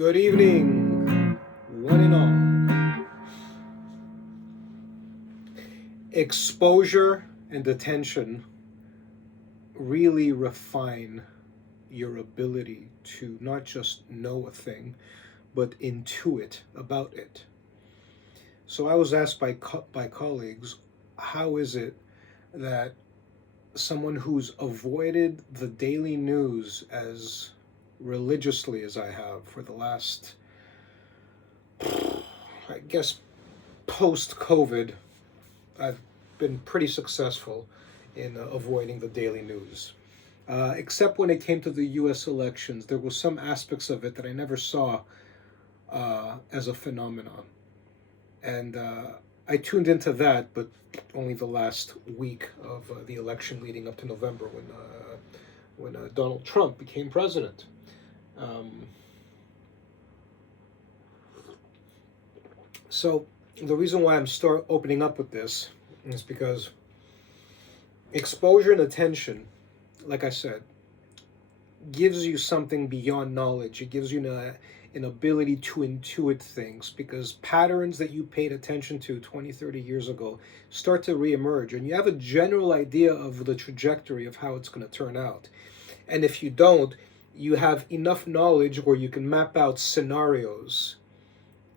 Good evening, one and all. Exposure and attention really refine your ability to not just know a thing, but intuit about it. So I was asked by colleagues, how is it that someone who's avoided the daily news as religiously as I have for the last, I guess, post COVID, I've been pretty successful in avoiding the daily news. Except when it came to the US elections, there were some aspects of it that I never saw as a phenomenon. And I tuned into that, but only the last week of the election leading up to November when Donald Trump became president. Um, so the reason why I'm opening up with this is because exposure and attention, like I said, gives you something beyond knowledge. It gives you an ability to intuit things because patterns that you paid attention to 20, 30 years ago start to reemerge, and you have a general idea of the trajectory of how it's going to turn out. And if you don't, you have enough knowledge where you can map out scenarios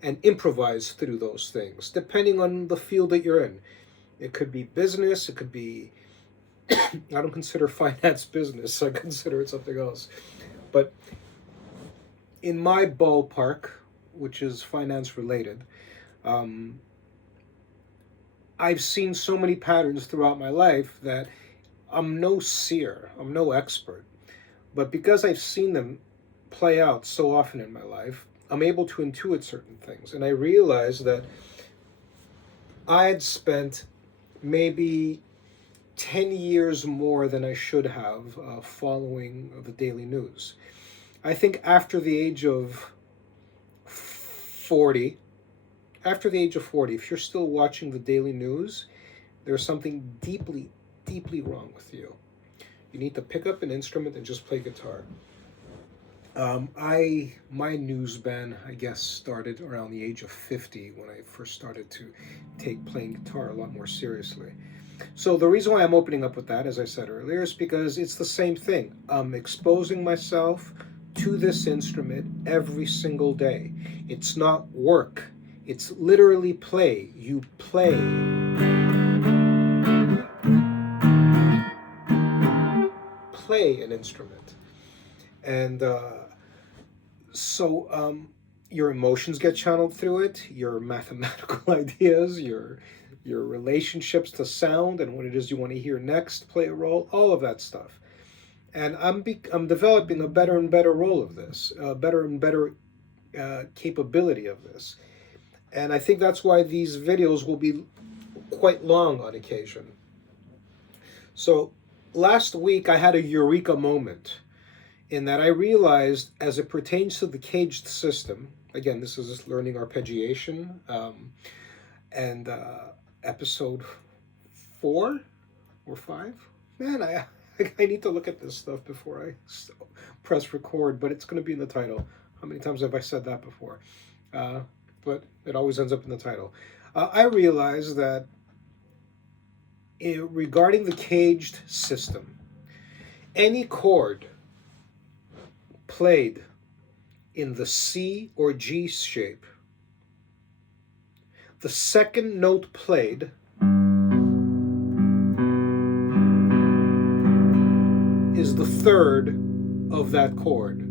and improvise through those things, depending on the field that you're in. It could be business, it could be, I don't consider finance business, I consider it something else. But in my ballpark, which is finance related, I've seen so many patterns throughout my life that I'm no seer, I'm no expert. But because I've seen them play out so often in my life, I'm able to intuit certain things. And I realized that I had spent maybe 10 years more than I should have following the daily news. I think after the age of 40, if you're still watching the daily news, there's something deeply, deeply wrong with you. You need to pick up an instrument and just play guitar. My news ban, I guess, started around the age of 50 when I first started to take playing guitar a lot more seriously. So the reason why I'm opening up with that, as I said earlier, is because it's the same thing. I'm exposing myself to this instrument every single day. It's not work. It's literally play. You play. Play an instrument. And so your emotions get channeled through it, your mathematical ideas, your relationships to sound and what it is you want to hear next play a role, all of that stuff. And I'm developing a better and better role of this, a better and better capability of this. And I think that's why these videos will be quite long on occasion. So last week I had a eureka moment in that I realized, as it pertains to the caged system, again, this is learning arpeggiation, and episode 4 or 5. Man, I need to look at this stuff before I press record, but it's going to be in the title. How many times have I said that before? But it always ends up in the title. I realized that regarding the caged system, any chord played in the C or G shape, the second note played is the third of that chord.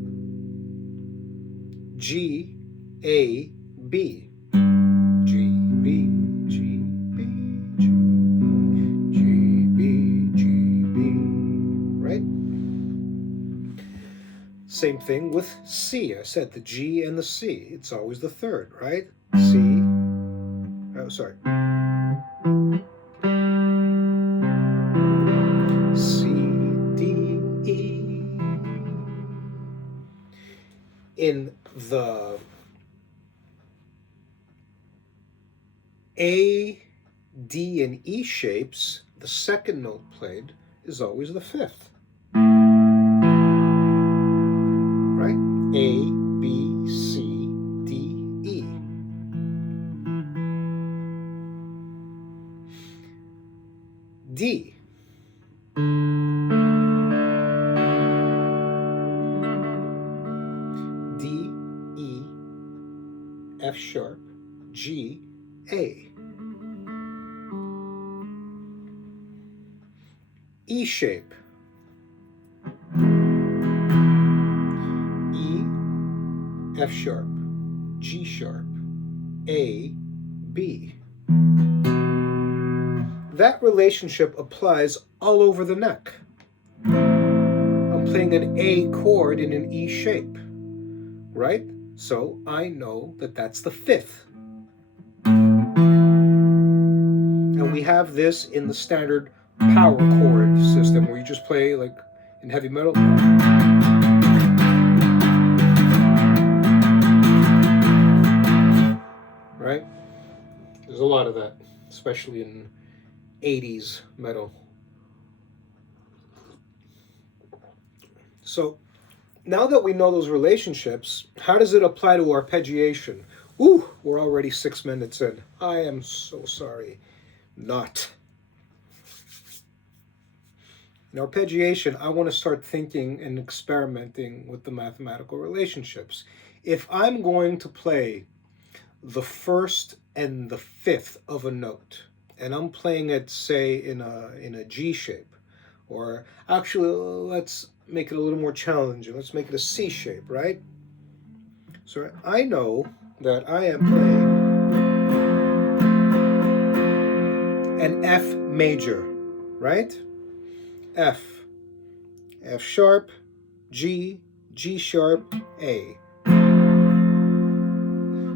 G, A, B. G, B, G, B, G, B, G, B, G, B. Right? Same thing with C. I said the G and the C. It's always the third, right? C. Oh, sorry. C, D, E. In the A, D, and E shapes, the second note played is always the fifth. Right? A, B, C, F sharp, G, A. E shape. E, F sharp, G sharp, A, B. That relationship applies all over the neck. I'm playing an A chord in an E shape, right? So I know that that's the fifth. And we have this in the standard power chord system where you just play like in heavy metal. Right? There's a lot of that, especially in 80s metal. So now that we know those relationships, how does it apply to arpeggiation? Ooh, we're already 6 minutes in. I am so sorry. Not. In arpeggiation, I want to start thinking and experimenting with the mathematical relationships. If I'm going to play the first and the fifth of a note, and I'm playing it, say, in a G shape, or actually, let's make it a little more challenging. Let's make it a C shape, right? So I know that I am playing an F major, right? F, F sharp, G, G sharp, A.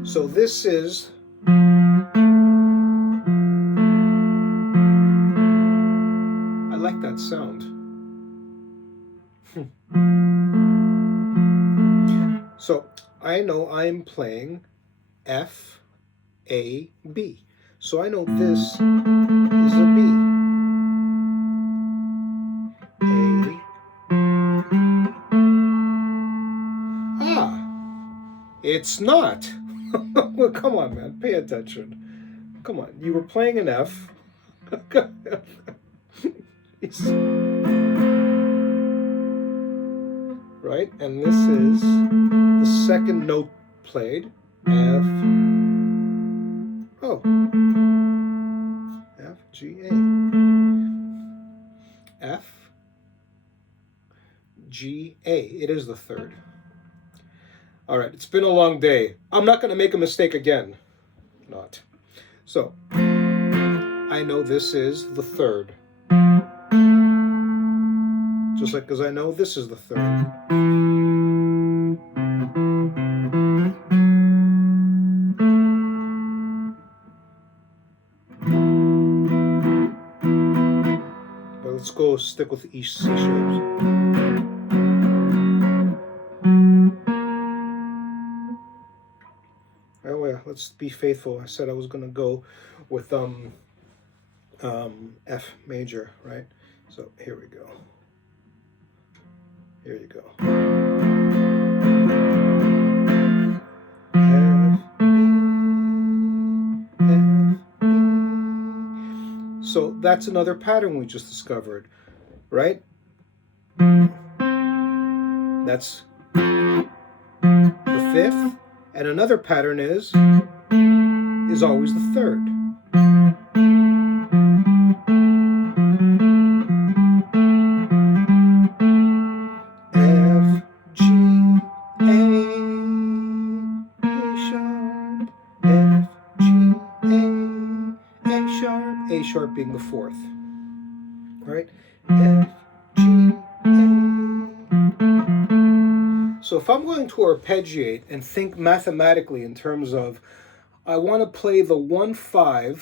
So this is I like that sound. So I know I'm playing F, A, B. So I know this is a B. It's not. Well, come on, man. Pay attention. Come on. You were playing an F. Right? And this is the second note played. F. Oh. F, G, A. F, G, A. It is the third. All right, it's been a long day. I'm not going to make a mistake again. Not. So, I know this is the third. Just like because I know this is the third. But let's go stick with each C shapes. Oh yeah, let's be faithful. I said I was gonna go with F major, right? So here we go. Here you go. F, B, F, B. So that's another pattern we just discovered, right? That's the fifth. And another pattern is always the third. F, G, A, sharp, F, G, A sharp being the fourth, right? F, G, A. So if I'm going to arpeggiate and think mathematically in terms of, I want to play the 1-5,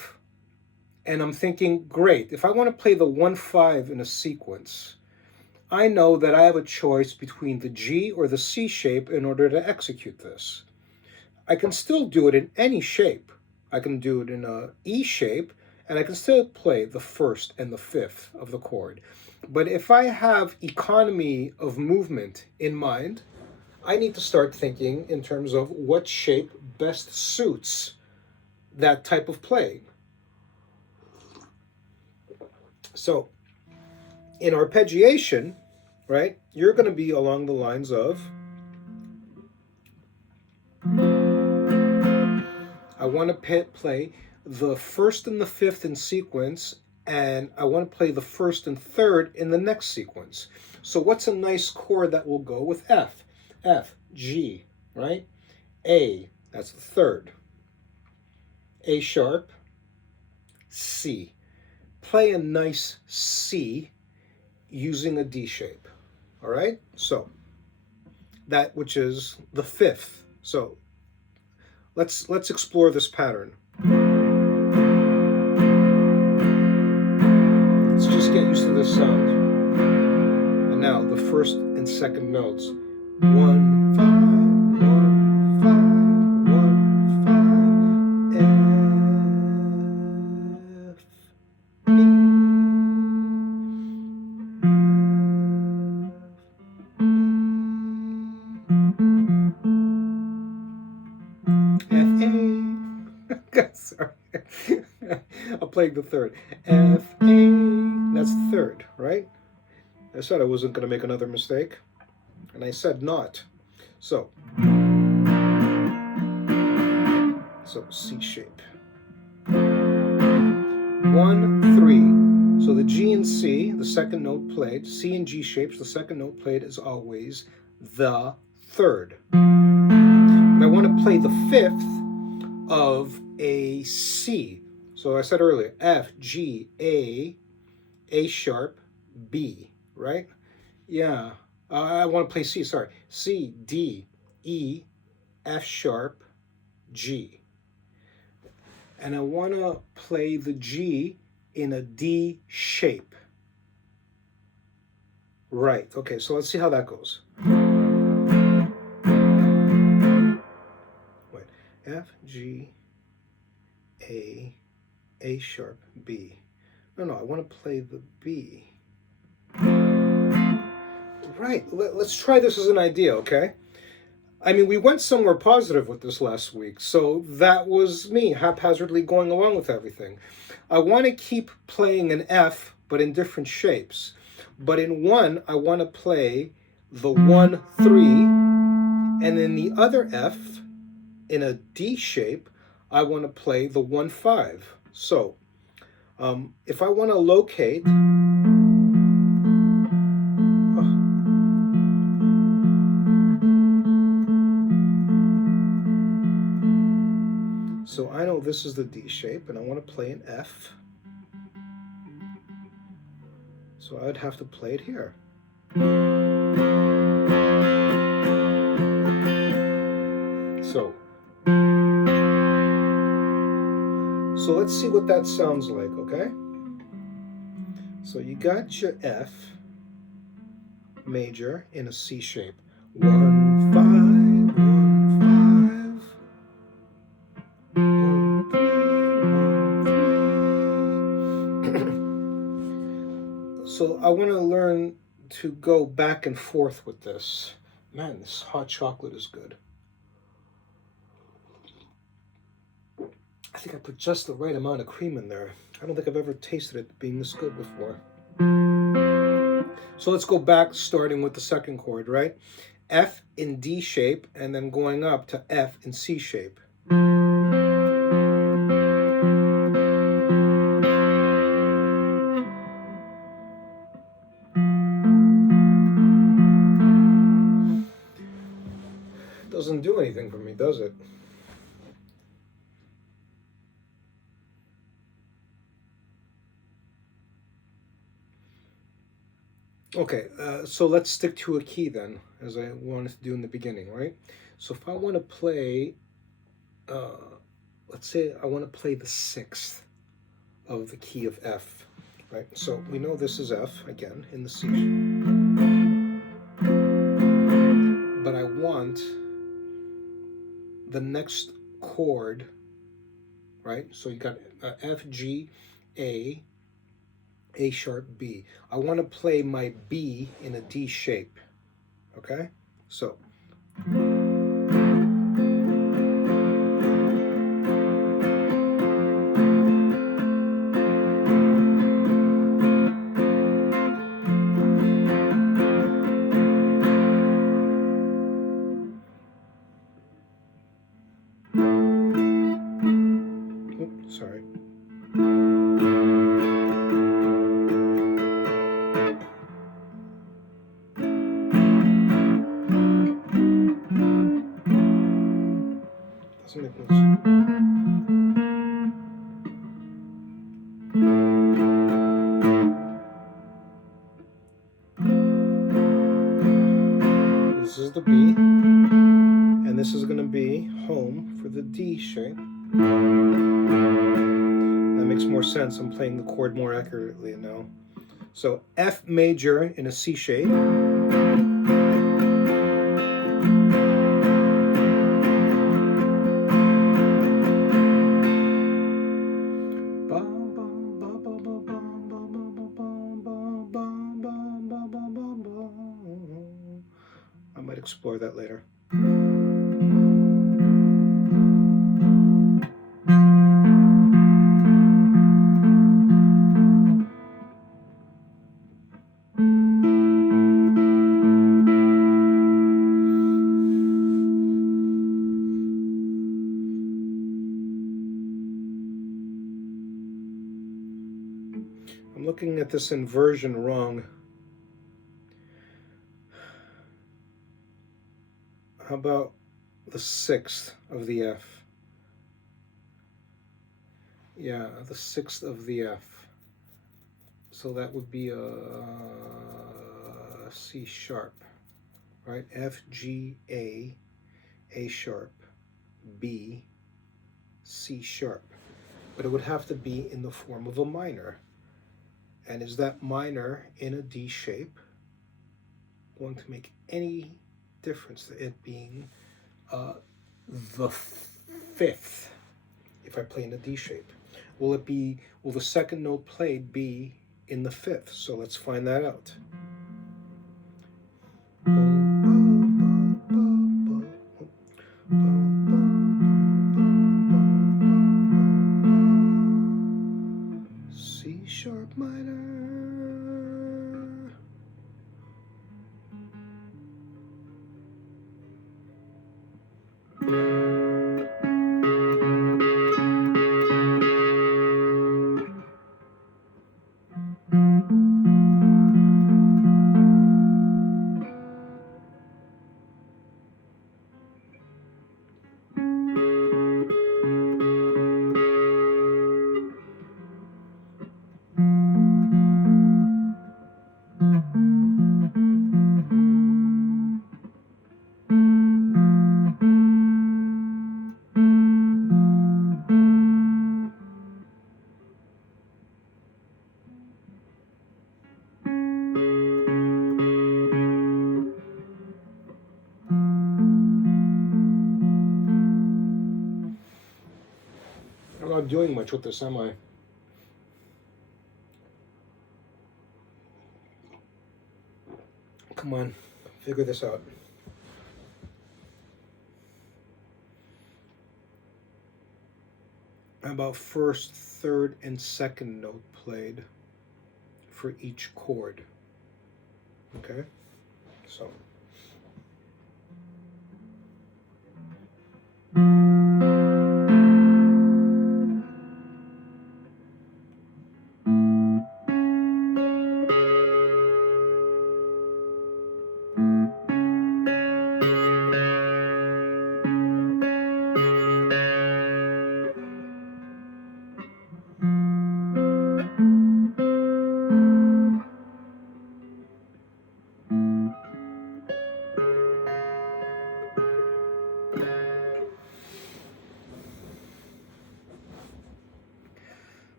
and I'm thinking, great, if I want to play the 1-5 in a sequence, I know that I have a choice between the G or the C shape in order to execute this. I can still do it in any shape. I can do it in a E shape, and I can still play the first and the fifth of the chord. But if I have economy of movement in mind, I need to start thinking in terms of what shape best suits that type of playing. So in arpeggiation, right, you're going to be along the lines of I want to play the first and the fifth in sequence, and I want to play the first and third in the next sequence. So what's a nice chord that will go with F? F, G, right? A, that's the third. A sharp, C. Play a nice C using a D shape. All right? So that which is the fifth. So let's explore this pattern. Let's just get used to this sound. And now the first and second notes. 1, 5, 1, 5, 1, 5, F, B, F, A. Sorry. I'll play the third. F, A. That's the third, right? I said I wasn't going to make another mistake, and I said not. So C shape. 1, 3. So the G and C, the second note played, C and G shapes, the second note played is always the third. And I want to play the fifth of a C. So I said earlier, F, G, A sharp, B, right? Yeah, I want to play C, sorry. C, D, E, F sharp, G. And I want to play the G in a D shape. Right, okay, so let's see how that goes. Wait, F, G, A sharp, B. No, I want to play the B. Right, let's try this as an idea, okay? I mean, we went somewhere positive with this last week, so that was me haphazardly going along with everything. I want to keep playing an F, but in different shapes. But in one, I want to play the 1, 3, and in the other F, in a D shape, I want to play the 1, 5. So, if I want to locate... So I know this is the D shape, and I want to play an F. So I would have to play it here. So let's see what that sounds like, okay? So you got your F major in a C shape. 1, 5, 1, 5. 1, 3, 1, 3. So I want to learn to go back and forth with this. Man, this hot chocolate is good. I think I put just the right amount of cream in there. I don't think I've ever tasted it being this good before. So let's go back, starting with the second chord, right? F in D shape, and then going up to F in C shape. Doesn't do anything for me, does it? Okay, so let's stick to a key then, as I wanted to do in the beginning, right? So if I want to play, let's say I want to play the sixth of the key of F, right? So we know this is F, again, in the C. But I want the next chord, right? So you got F, G, A sharp, B. I want to play my B in a D shape, okay? So. doesn't make much sense. This is the B, and this is going to be home for the D shape. That makes more sense. I'm playing the chord more accurately now. So F major in a C shape. I might explore that later. I'm looking at this inversion wrong. How about the sixth of the F? Yeah, the sixth of the F. So that would be a C sharp, right? F, G, A sharp, B, C sharp. But it would have to be in the form of a minor. And is that minor in a D shape going to make any difference to it being the fifth if I play in a D shape? Will the second note played be in the fifth? So let's find that out. C sharp minor. I'm not doing much with this, am I? Come on, figure this out. How about first, third, and second note played for each chord? Okay, so.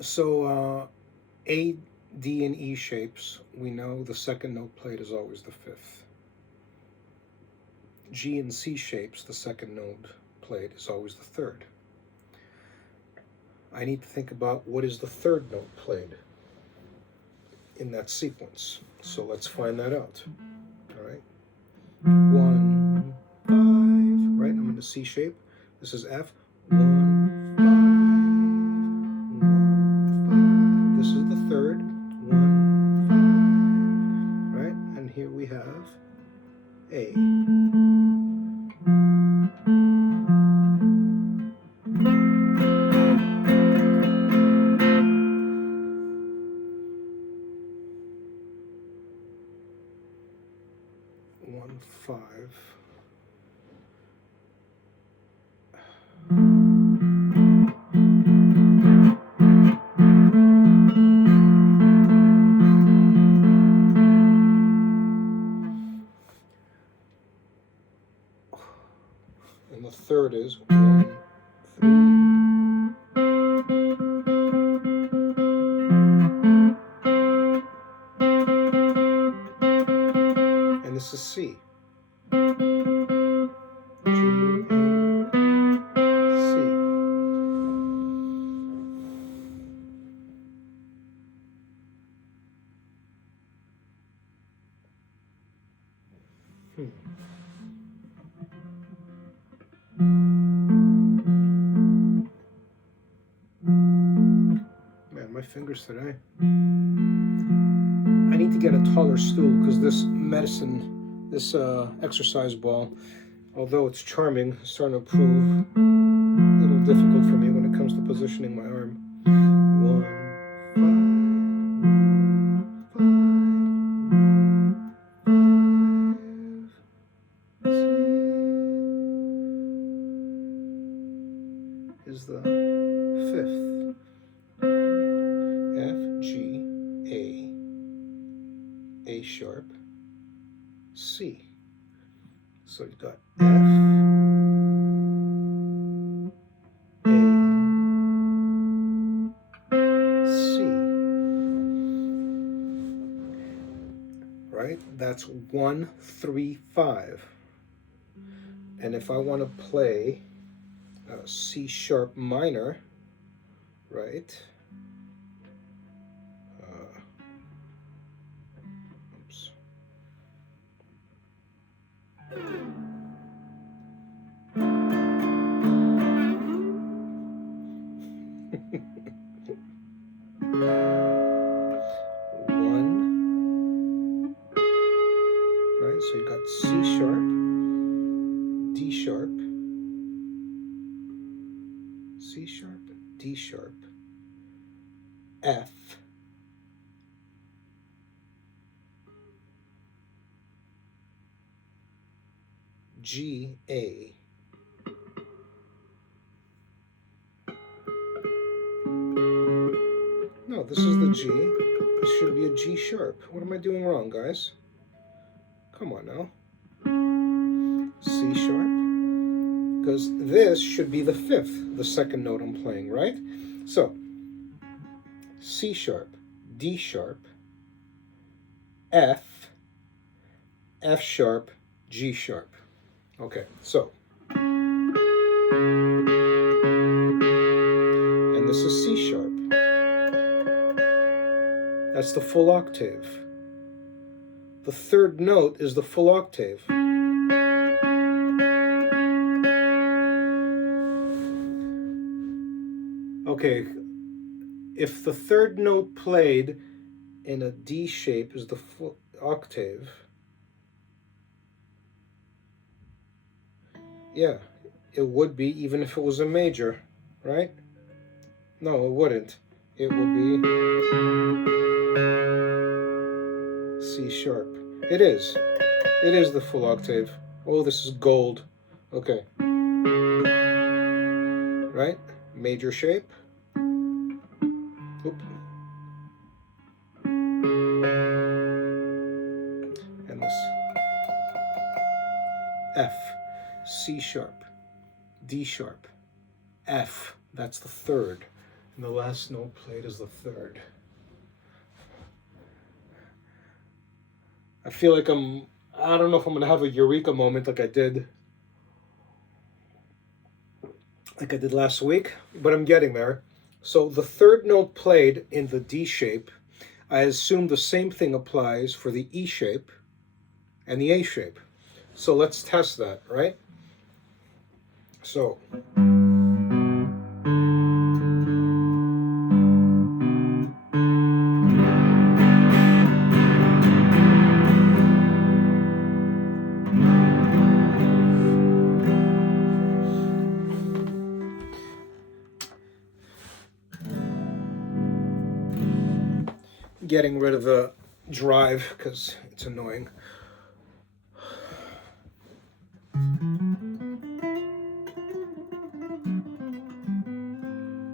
So A, D, and E shapes, we know the second note played is always the fifth. G and C shapes, the second note played is always the third. I need to think about what is the third note played in that sequence. So let's find that out. All right. 1, 5, right? I'm in the C shape. This is F. 1, 5, 1, 5. This is the third. 1, 5, right? And here we have A. And the third is 1, 3. And this is C. G, A, C. Man, my fingers today. I need to get a taller stool because this exercise ball, although it's charming, is starting to prove a little difficult for me when it comes to positioning my arm. 1, 5, 1, 5, 5, C is the fifth. F, G, A sharp, C. So you've got F, A, C. Right? That's 1, 3, 5. And if I want to play C sharp minor, right? Oops. Right, so you got C sharp, D sharp, C sharp, D sharp, F, G, A. No, this is the G. This should be a G sharp. What am I doing wrong, guys? Come on now. C sharp. Because this should be the fifth, the second note I'm playing, right? So, C sharp, D sharp, F, F sharp, G sharp. Okay, so. And this is C sharp. That's the full octave. The third note is the full octave. Okay, if the third note played in a D shape is the full octave, yeah, it would be even if it was a major, right? No, it wouldn't. It would be C sharp. It is. It is the full octave. Oh, this is gold. Okay. Right? Major shape. Oop. And this. F. C sharp. D sharp. F. That's the third. And the last note played is the third. I feel like I don't know if I'm going to have a eureka moment like I did last week, but I'm getting there. So the third note played in the D shape, I assume the same thing applies for the E shape and the A shape. So let's test that, right? So. Getting rid of the drive because it's annoying.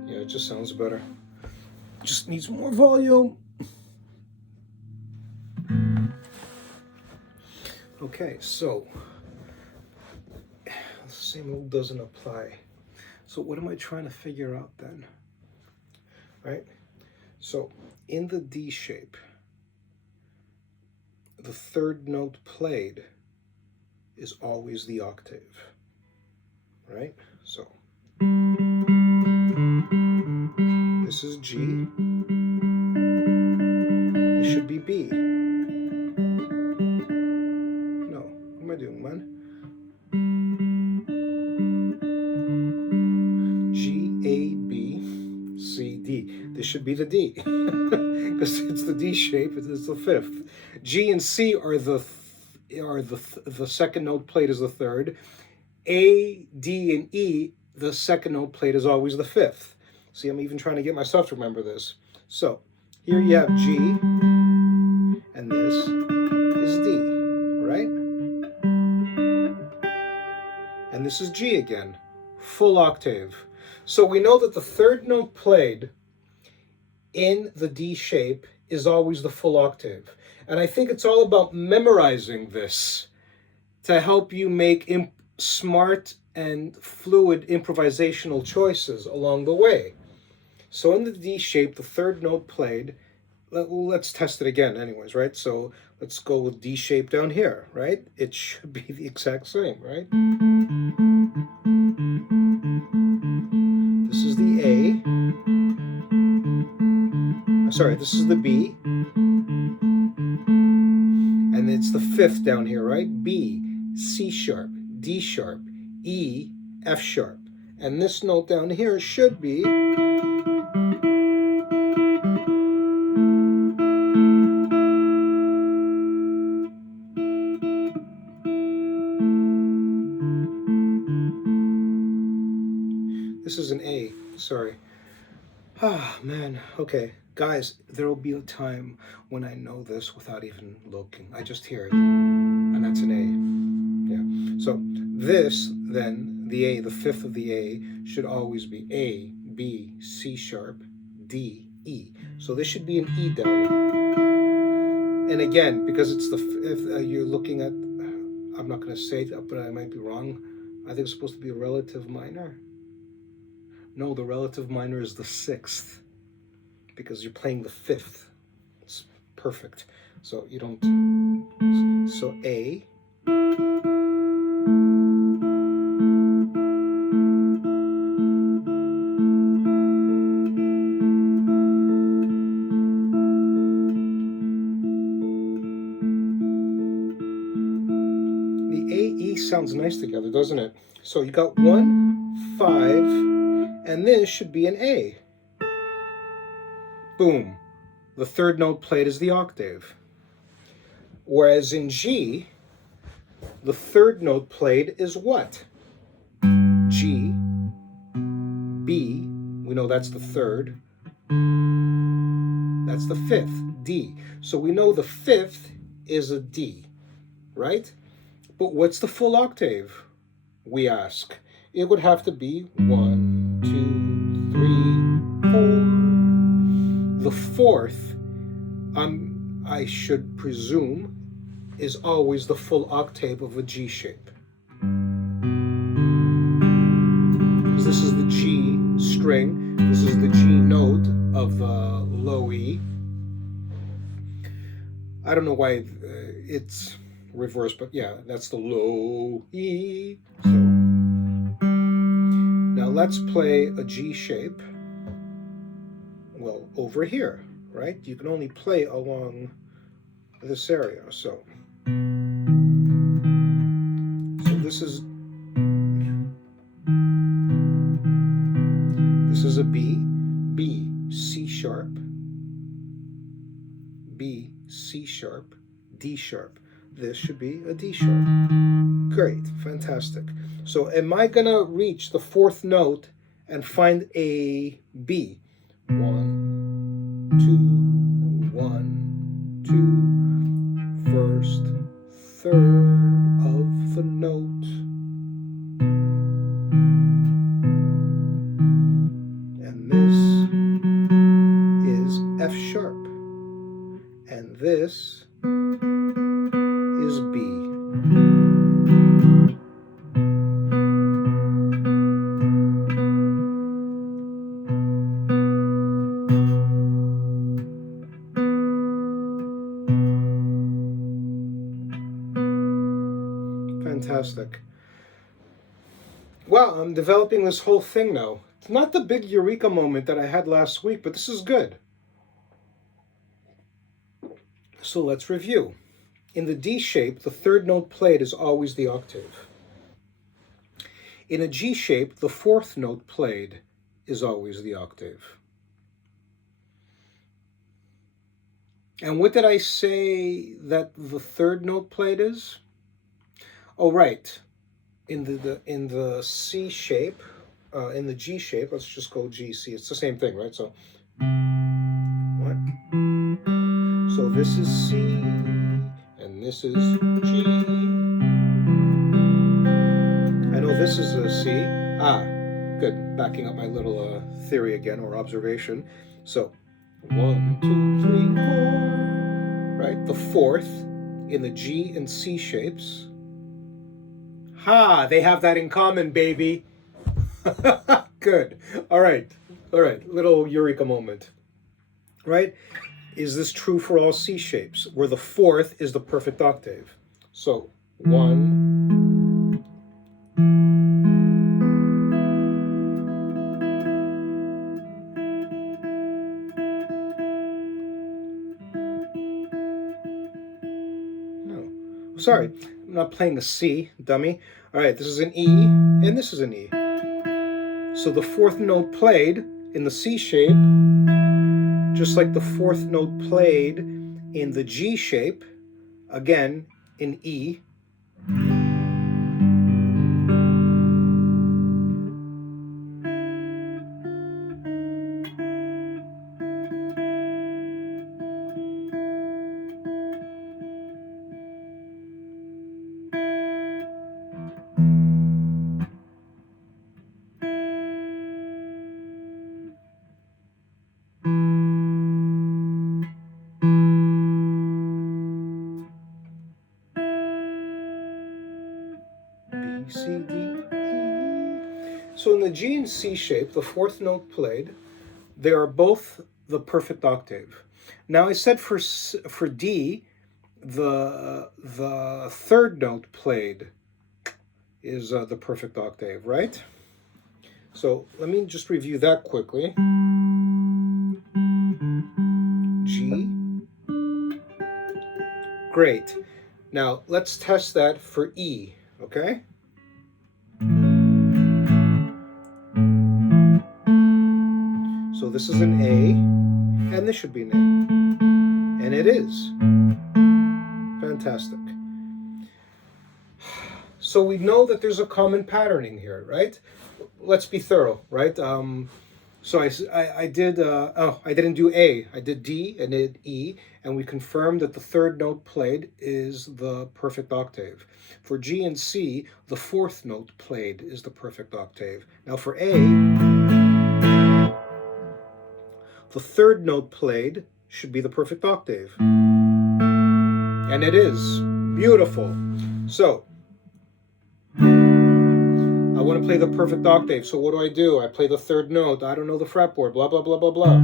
Yeah, it just sounds better. Just needs more volume. Okay, so let's same rule doesn't apply. So what am I trying to figure out then? Right? So in the D shape, the third note played is always the octave. Right? So this is G. This should be B. No, what am I doing, man? G, A, B, C, D. This should be the D. Because it's the D shape, it's the fifth. G and C are the second note played is the third. A, D, and E, the second note played is always the fifth. See, I'm even trying to get myself to remember this. So here you have G, and this is D, right? And this is G again, full octave. So we know that the third note played in the D shape is always the full octave. And I think it's all about memorizing this to help you make smart and fluid improvisational choices along the way. So in the D shape, the third note played, let's test it again anyways, right? So let's go with D shape down here, right? It should be the exact same, right? This is the A. Sorry, this is the B. And it's the fifth down here, right? B, C sharp, D sharp, E, F sharp. And this note down here should be this is an A, sorry. Ah, man, okay. Guys, there will be a time when I know this without even looking. I just hear it, and that's an A. Yeah. So this, then, the A, the fifth of the A, should always be A, B, C sharp, D, E. So this should be an E down. And again, because it's the, if you're looking at, I'm not going to say it, but I might be wrong. I think it's supposed to be a relative minor. No, the relative minor is the sixth, because you're playing the fifth. It's perfect. So you don't, so A, the A, E sounds nice together, doesn't it? So you got 1, 5, and this should be an A. Boom. The third note played is the octave. Whereas in G, the third note played is what? G, B, we know that's the third. That's the fifth, D. So we know the fifth is a D, right? But what's the full octave, we ask? It would have to be 1, 2, 3, 4. The fourth, I should presume, is always the full octave of a G shape. Because this is the G string, this is the G note of low E. I don't know why it's reversed, but yeah, that's the low E. So now let's play a G shape. Well, over here, right? You can only play along this area. So this is a B, B, C sharp, B, C sharp, D sharp. This should be a D sharp. Great, fantastic. So am I gonna reach the fourth note and find a B? 1, 2, 1, 2, first, third of the note. And this is F sharp. And this is B. fantastic. Wow, I'm developing this whole thing now. It's not the big eureka moment that I had last week, but this is good. So let's review. In the D shape, the third note played is always the octave. In a G shape, the fourth note played is always the octave. And what did I say that the third note played is? Oh, right. In the C shape, in the G shape, let's just go G, C. It's the same thing, right? So, what? So this is C, and this is G. I know this is a C. Ah, good. Backing up my little theory again, or observation. So, 1, 2, 3, 4. Right? The fourth in the G and C shapes. Ha! They have that in common, baby. Good. All right. Little eureka moment. Right? Is this true for all C shapes, where the fourth is the perfect octave? So, 1. No. Sorry, I'm not playing a C, dummy. All right, this is an E, and this is an E. So the fourth note played in the C shape, just like the fourth note played in the G shape, again in E. B, C, D, E. So in the G and C shape, the fourth note played, they are both the perfect octave. Now I said for D, the third note played is the perfect octave, right? So let me just review that quickly. G. Great. Now let's test that for E, okay? So this is an A, and this should be an A. And it is. Fantastic. So we know that there's a common patterning here, right? Let's be thorough, right? So I did, I didn't do A. I did D and did E, and we confirmed that the third note played is the perfect octave. For G and C, the fourth note played is the perfect octave. Now for A, the third note played should be the perfect octave. And it is. Beautiful. So, I want to play the perfect octave, so what do? I play the third note. I don't know the fretboard, blah, blah, blah, blah, blah.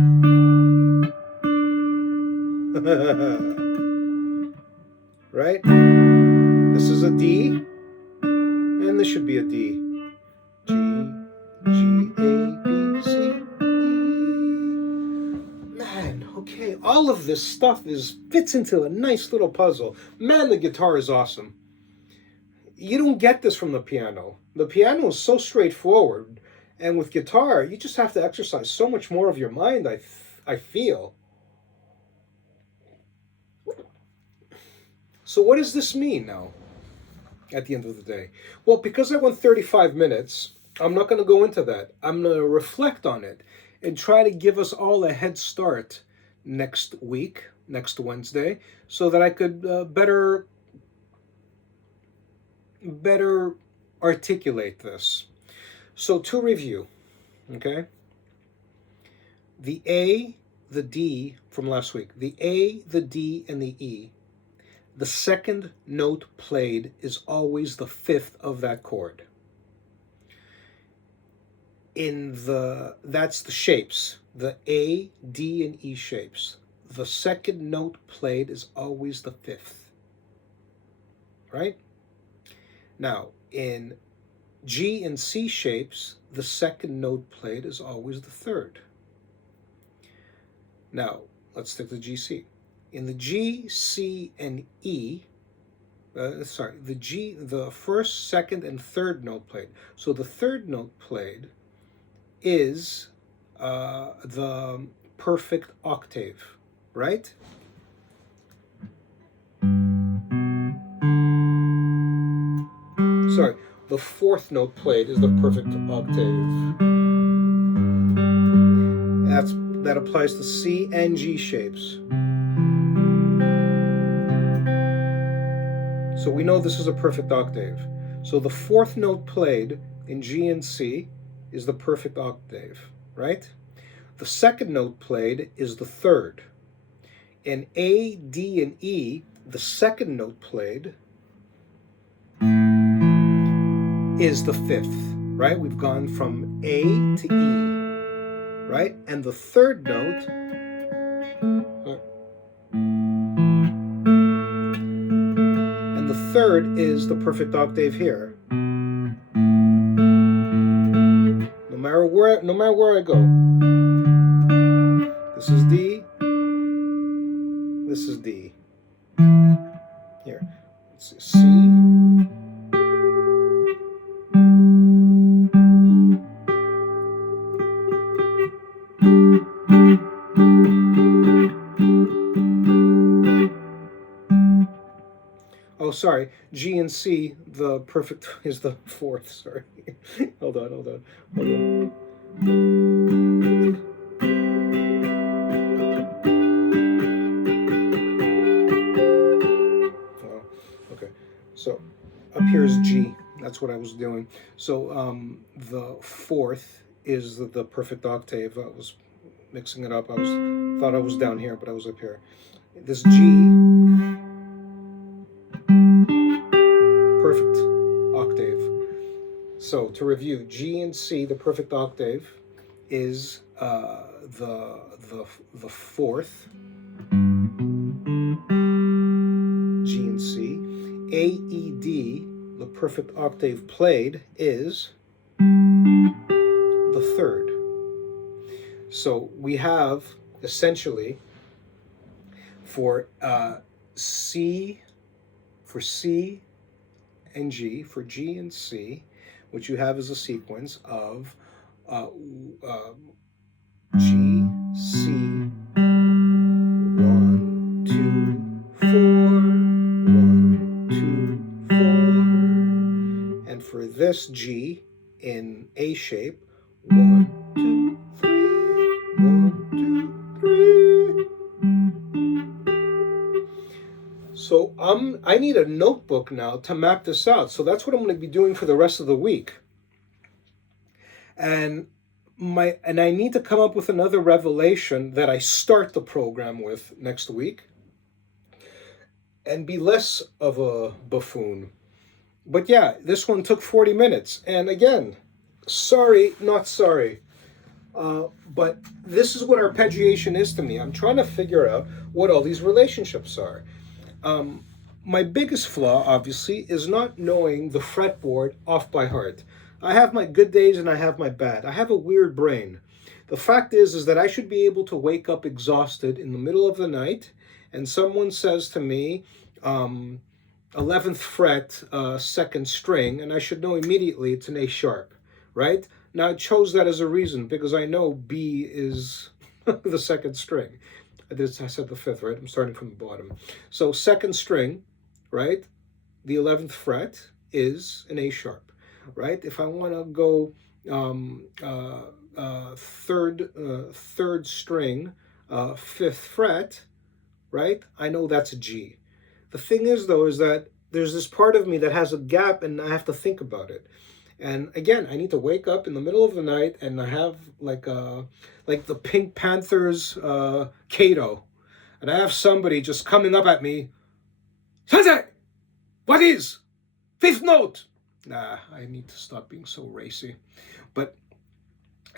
Right? This is a D, and this should be a D. G, G, A, B, C, D. Man, okay, all of this stuff fits into a nice little puzzle. Man, the guitar is awesome. You don't get this from the piano. The piano is so straightforward, and with guitar, you just have to exercise so much more of your mind, I feel. So what does this mean now, at the end of the day? Well, because I went 35 minutes, I'm not going to go into that. I'm going to reflect on it and try to give us all a head start next week, next Wednesday, so that I could better articulate this. So to review, okay? The A, the D from last week, the A, the D, and the E, the second note played is always the fifth of that chord. That's the shapes, the A, D, and E shapes. The second note played is always the fifth, right? Now, in G and C shapes, the second note played is always the third. Now, let's stick to GC. In the G, C, and E, the first, second, and third note played. So the third note played is the perfect octave, right? Sorry, the fourth note played is the perfect octave. That applies to C and G shapes. So we know this is a perfect octave. So the fourth note played in G and C is the perfect octave, right? The second note played is the third. In A, D, and E, the second note played is the fifth, right? We've gone from A to E, right? And the third note, and the third is the perfect octave here. No matter where I go. This is D. This is D. Here, let's see. C. Oh, sorry. G and C, the perfect is the fourth. Sorry. Hold on. Oh, okay. So up here is G. That's what I was doing. So the fourth is the perfect octave. I was mixing it up. Thought I was down here, but I was up here. This G, perfect octave. So to review, G and C, the perfect octave, is the fourth. G and C. A, E, D, the perfect octave played, is the third. So we have essentially for C and G, for G and C, what you have is a sequence of G, C, 1, 2, 4, 1, 2, 4, and for this G in A shape, 1, 2, 3, 1, 2, 3. So I need a notebook now to map this out. So that's what I'm going to be doing for the rest of the week. And I need to come up with another revelation that I start the program with next week and be less of a buffoon. But yeah, this one took 40 minutes. And again, sorry, not sorry. But this is what arpeggiation is to me. I'm trying to figure out what all these relationships are. My biggest flaw, obviously, is not knowing the fretboard off by heart. I have my good days and I have my bad. I have a weird brain. The fact is that I should be able to wake up exhausted in the middle of the night and someone says to me, 11th fret, second string, and I should know immediately it's an A sharp, right? Now, I chose that as a reason because I know B is the second string. I said the fifth, right? I'm starting from the bottom. So second string, right? The 11th fret is an A sharp. Right? If I want to go third string, 5th fret, right? I know that's a G. The thing is, though, is that there's this part of me that has a gap and I have to think about it. And again, I need to wake up in the middle of the night and I have like the Pink Panthers Kato. And I have somebody just coming up at me. Sensei, what is 5th note? Nah, I need to stop being so racy. But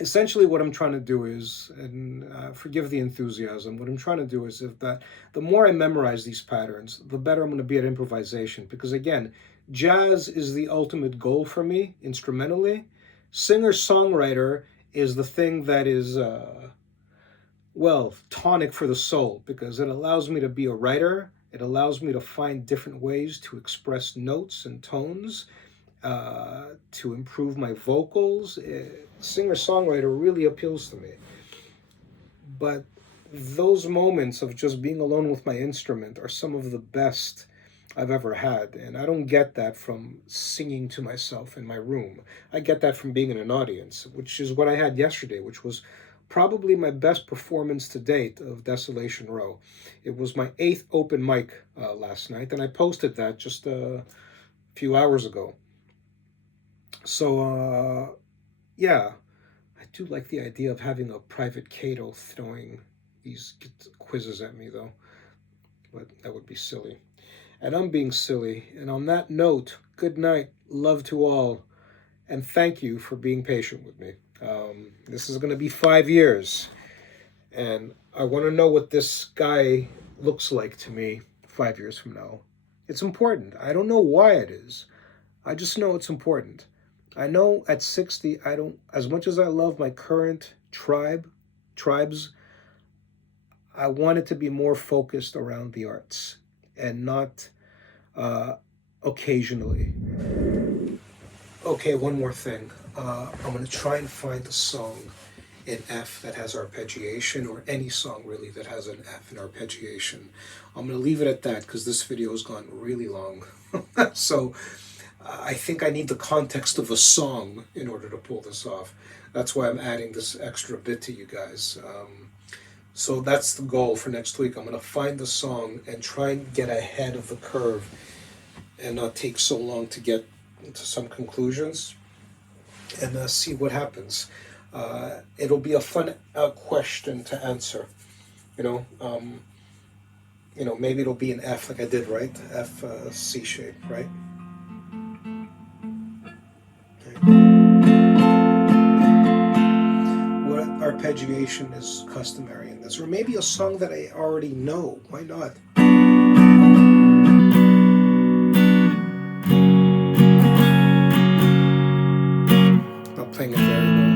essentially what I'm trying to do is, and forgive the enthusiasm, what I'm trying to do is that the more I memorize these patterns, the better I'm going to be at improvisation. Because again, Jazz is the ultimate goal for me instrumentally. Singer-songwriter is the thing that is, well, tonic for the soul because it allows me to be a writer. It allows me to find different ways to express notes and tones, to improve my vocals. Singer-songwriter really appeals to me. But those moments of just being alone with my instrument are some of the best I've ever had. And I don't get that from singing to myself in my room. I get that from being in an audience, which is what I had yesterday, which was probably my best performance to date of Desolation Row. It was my 8th open mic last night, and I posted that just a few hours ago. So, yeah, I do like the idea of having a private Cato throwing these quizzes at me, though. But that would be silly. And I'm being silly. And on that note, good night, love to all, and thank you for being patient with me. This is going to be 5 years, and I want to know what this guy looks like to me 5 years from now. It's important. I don't know why it is. I just know it's important. I know at 60, I don't, as much as I love my current tribes, I want it to be more focused around the arts and not occasionally. Okay, one more thing. I'm going to try and find a song in F that has arpeggiation, or any song really that has an F in arpeggiation. I'm going to leave it at that because this video has gone really long. So I think I need the context of a song in order to pull this off. That's why I'm adding this extra bit to you guys. So that's the goal for next week. I'm going to find the song and try and get ahead of the curve and not take so long to get to some conclusions, and see what happens. It'll be a fun question to answer. You know, maybe it'll be an F like I did, right? F, C shape, right? Okay. What arpeggiation is customary in this? Or maybe a song that I already know. Why not? Not playing it very well.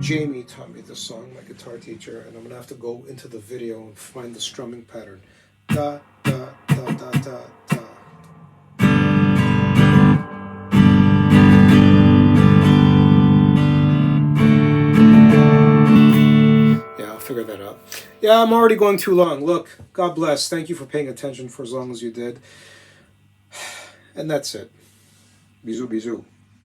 Jamie taught me this song, my guitar teacher, and I'm gonna have to go into the video and find the strumming pattern. Da, da, da, da, da, da. Yeah, I'll figure that out. Yeah, I'm already going too long. Look, God bless. Thank you for paying attention for as long as you did. And that's it. Bisous, bisous.